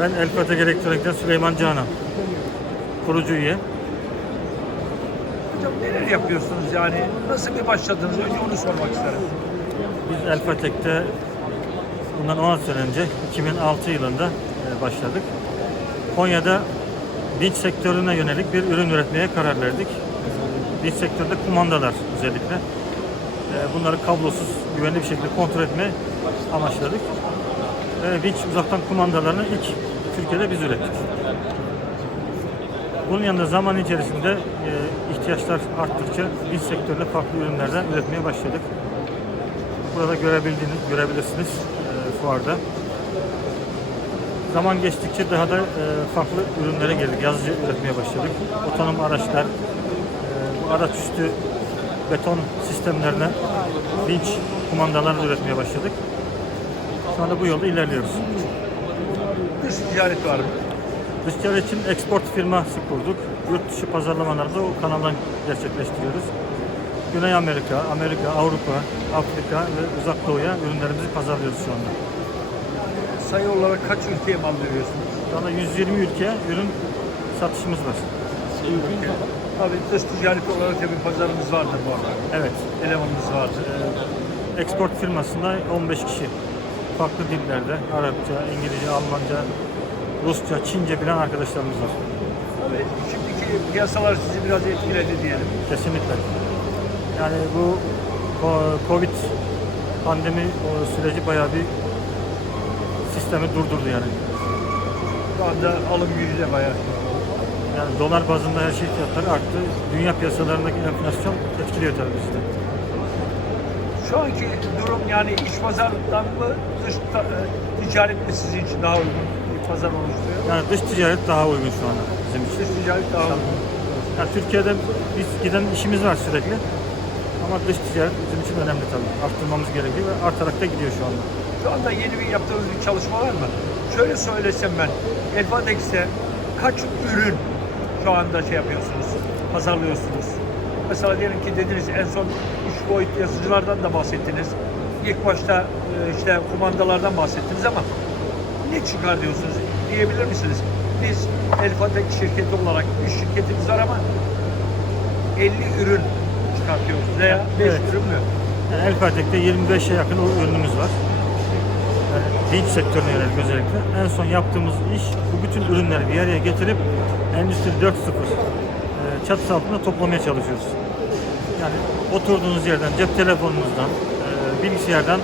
Ben Elfatek Elektronik'ten Süleyman Canan. Kurucu üye. Hocam neler yapıyorsunuz yani? Nasıl bir başladınız? Önce onu sormak isterim. Biz Elfatek'te bundan 10 sene önce 2006 yılında e, başladık. Konya'da vinç sektörüne yönelik bir ürün üretmeye karar verdik. Vinç sektöründe kumandalar özellikle. E, Bunları kablosuz, güvenli bir şekilde kontrol etmeyi amaçladık. Ve vinç uzaktan kumandalarını ilk Türkiye'de biz ürettik. Bunun yanında zaman içerisinde e, ihtiyaçlar arttıkça vinç sektöründe farklı ürünlerden üretmeye başladık. Burada görebildiğiniz, görebilirsiniz e, fuarda. Zaman geçtikçe daha da e, farklı ürünlere geldik. Yazıcı üretmeye başladık. Otonom araçlar, e, araç üstü beton sistemlerine vinç kumandalarını üretmeye başladık. Şu anda bu yolda ilerliyoruz. Dış ticaret var mı? Dış ticaret için export firması kurduk. Yurt dışı pazarlamaları da o kanaldan gerçekleştiriyoruz. Güney Amerika, Amerika, Avrupa, Afrika ve Uzak Doğu'ya ürünlerimizi pazarlıyoruz şu anda. Sayı olarak kaç ülkeye mal veriyorsunuz? Şu anda 120 ülkeye ürün satışımız var. Tabii dış ticaret olarak da bir pazarımız vardır bu arada. Evet. Elemanımız vardır. Export firmasında 15 kişi. Farklı dillerde, Arapça, İngilizce, Almanca, Rusça, Çince bilen arkadaşlarımız var. Tabii şimdiki piyasalar sizi biraz etkiledi diyelim. Kesinlikle. Yani bu Covid pandemi o süreci bayağı bir sistemi durdurdu yani. Şu anda alım gücü de bayağı. Yani dolar bazında her şey fiyatları arttı. Dünya piyasalarındaki enflasyon etkiliyor tabii bizi de. Şu anki durum yani iç pazardan mı dış ta- e, ticaret mi sizin için daha uygun bir pazar oluşturuyor? Yani dış ticaret daha uygun şu anda bizim için. Dış ticaret daha uygun. Yani Türkiye'de biz giden işimiz var sürekli. Ama dış ticaret bizim için önemli tabii. Arttırmamız gerekiyor ve artarak da gidiyor şu anda. Şu anda yeni bir yaptığınız bir çalışma var mı? Şöyle söylesem ben, Elfadex'te kaç ürün şu anda şey yapıyorsunuz, pazarlıyorsunuz? Mesela diyelim ki dediniz en son üç boyut yazıcılardan da bahsettiniz. İlk başta e, işte kumandalardan bahsettiniz ama ne çıkar diyorsunuz diyebilir misiniz? Biz Elfadex şirketi olarak bir şirketimiz var ama 50 ürün çıkartıyoruz veya 5 Evet. ürün mü? Yani Elfatek'te 25'e yakın ürünümüz var. Yani vinç sektörüne yönelik özellikle. En son yaptığımız iş bu bütün ürünleri bir araya getirip Endüstri 4.0 e, çatısı altında toplamaya çalışıyoruz. Yani oturduğunuz yerden, cep telefonunuzdan, e, bilgisayardan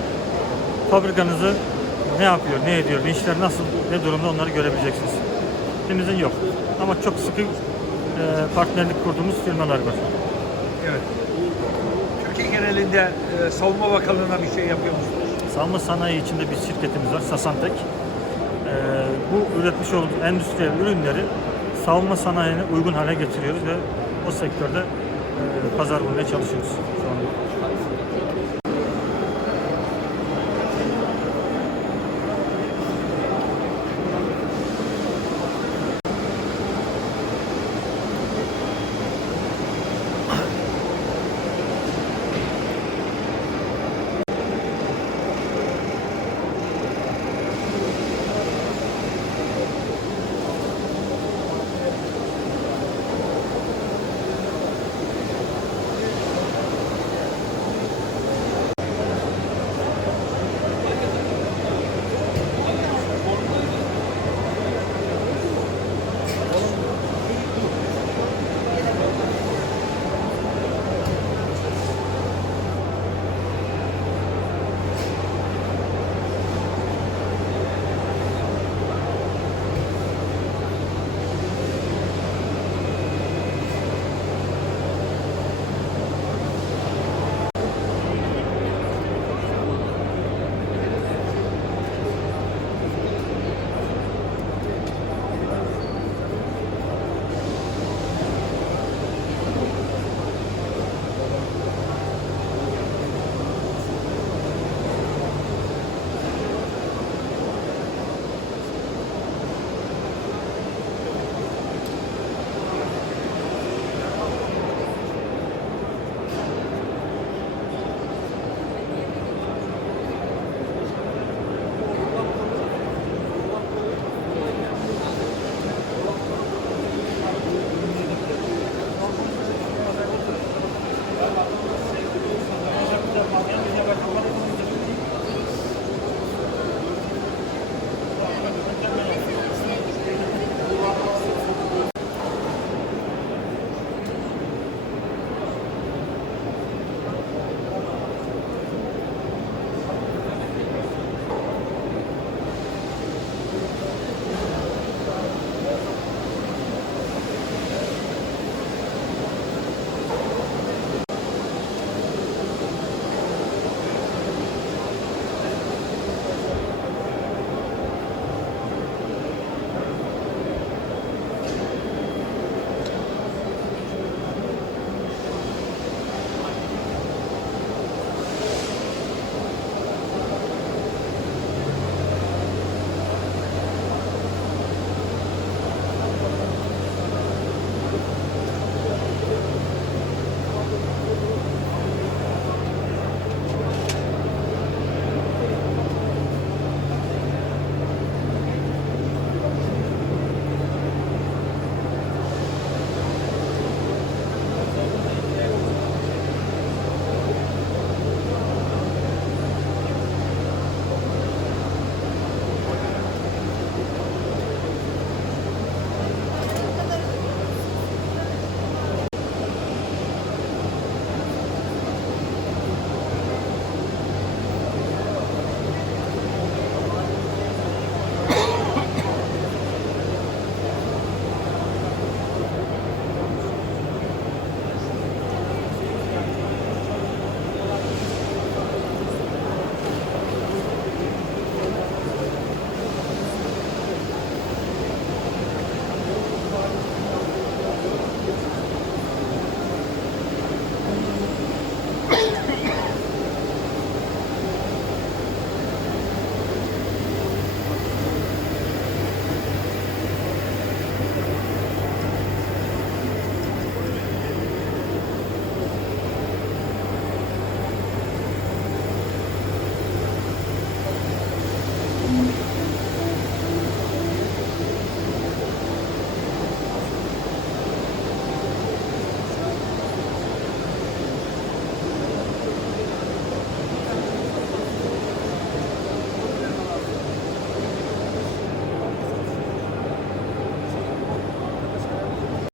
fabrikanızı ne yapıyor, ne ediyor, vinçler nasıl, ne durumda onları görebileceksiniz. Elimizin yok. Ama çok sıkı e, partnerlik kurduğumuz firmalar var. Evet. Türkiye genelinde e, Savunma Bakanlığı'na bir şey yapıyor musunuz? Savunma sanayi içinde bir şirketimiz var, Sasantek. Ee, bu üretmiş olduğumuz endüstriyel ürünleri savunma sanayine uygun hale getiriyoruz ve o sektörde e, pazar bulmaya çalışıyoruz şu anda.